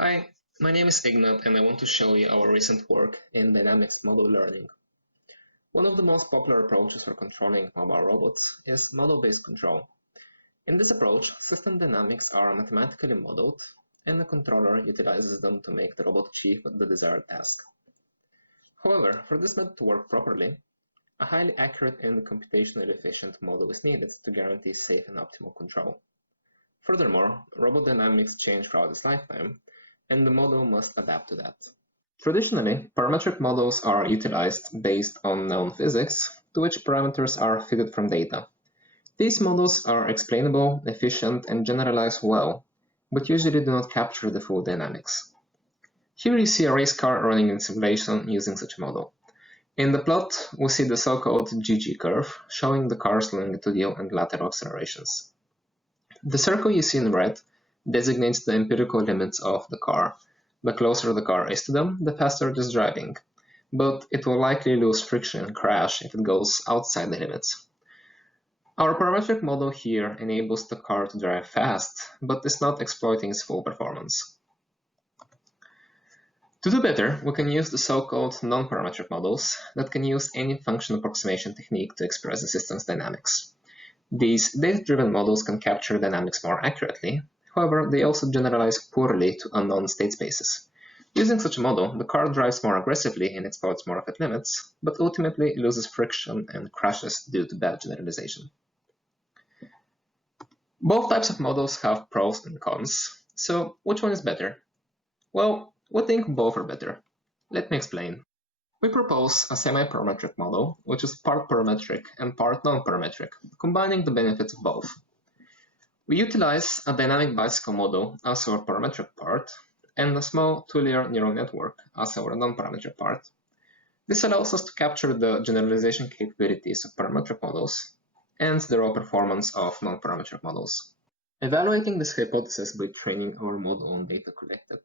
Hi, my name is Ignat and I want to show you our recent work in dynamics model learning. One of the most popular approaches for controlling mobile robots is model-based control. In this approach, system dynamics are mathematically modeled and the controller utilizes them to make the robot achieve the desired task. However, for this method to work properly, a highly accurate and computationally efficient model is needed to guarantee safe and optimal control. Furthermore, robot dynamics change throughout its lifetime, and the model must adapt to that. Traditionally, parametric models are utilized based on known physics, to which parameters are fitted from data. These models are explainable, efficient, and generalize well, but usually do not capture the full dynamics. Here you see a race car running in simulation using such a model. In the plot, we see the so-called GG curve, showing the car's longitudinal and lateral accelerations. The circle you see in red designates the empirical limits of the car. The closer the car is to them, the faster it is driving, but it will likely lose friction and crash if it goes outside the limits. Our parametric model here enables the car to drive fast, but is not exploiting its full performance. To do better, we can use the so-called NonParametric models that can use any function approximation technique to express the system's dynamics. These data-driven models can capture dynamics more accurately. However, they also generalize poorly to unknown state spaces. Using such a model, the car drives more aggressively and exploits more of its limits, but ultimately loses friction and crashes due to bad generalization. Both types of models have pros and cons, so which one is better? Well, we think both are better. Let me explain. We propose a semi-parametric model, which is part parametric and part non-parametric, combining the benefits of both. We utilize a dynamic bicycle model as our parametric part, and a small two-layer neural network as our non-parametric part. This allows us to capture the generalization capabilities of parametric models and the raw performance of non-parametric models. Evaluating this hypothesis by training our model on data collected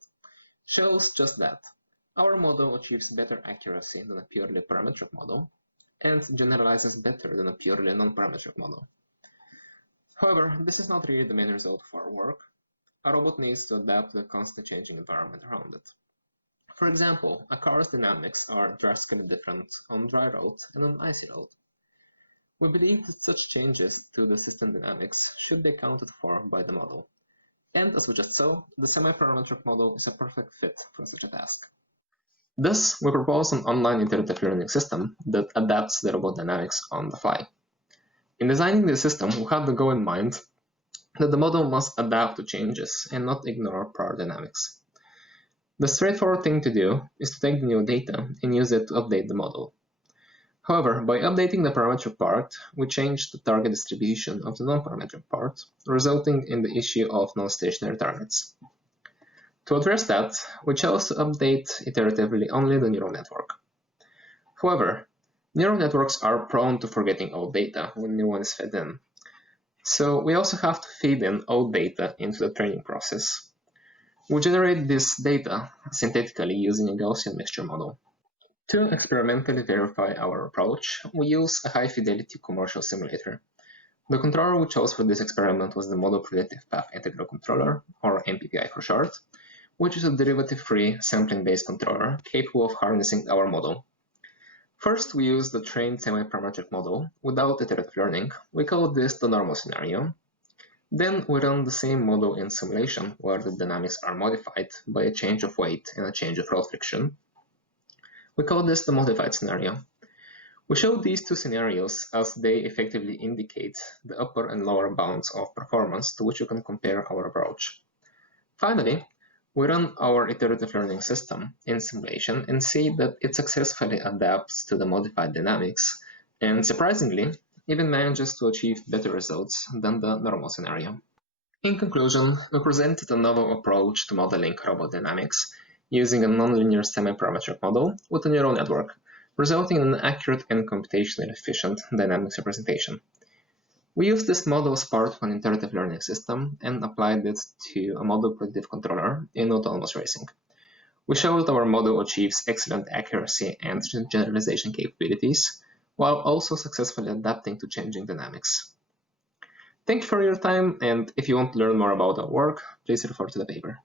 shows just that. Our model achieves better accuracy than a purely parametric model and generalizes better than a purely non-parametric model. However, this is not really the main result of our work. A robot needs to adapt to the constantly changing environment around it. For example, a car's dynamics are drastically different on dry road and on icy road. We believe that such changes to the system dynamics should be accounted for by the model. And as we just saw, the semi-parametric model is a perfect fit for such a task. Thus, we propose an online iterative learning system that adapts the robot dynamics on the fly. In designing the system, we have the goal in mind that the model must adapt to changes and not ignore prior dynamics. The straightforward thing to do is to take the new data and use it to update the model. However, by updating the parametric part, we change the target distribution of the non-parametric part, resulting in the issue of non-stationary targets. To address that, we chose to update iteratively only the neural network. However, neural networks are prone to forgetting old data when new one is fed in. So we also have to feed in old data into the training process. We generate this data synthetically using a Gaussian mixture model. To experimentally verify our approach, we use a high-fidelity commercial simulator. The controller we chose for this experiment was the Model Predictive Path Integral Controller, or MPPI for short, which is a derivative-free sampling-based controller capable of harnessing our model. First, we use the trained semi-parametric model without iterative learning. We call this the normal scenario. Then we run the same model in simulation, where the dynamics are modified by a change of weight and a change of road friction. We call this the modified scenario. We show these two scenarios as they effectively indicate the upper and lower bounds of performance to which you can compare our approach. Finally, we run our iterative learning system in simulation and see that it successfully adapts to the modified dynamics and, surprisingly, even manages to achieve better results than the normal scenario. In conclusion, we presented a novel approach to modeling robot dynamics using a nonlinear semi-parametric model with a neural network, resulting in an accurate and computationally efficient dynamics representation. We used this model as part of an iterative learning system and applied it to a model predictive controller in autonomous racing. We showed that our model achieves excellent accuracy and generalization capabilities, while also successfully adapting to changing dynamics. Thank you for your time, and if you want to learn more about our work, please refer to the paper.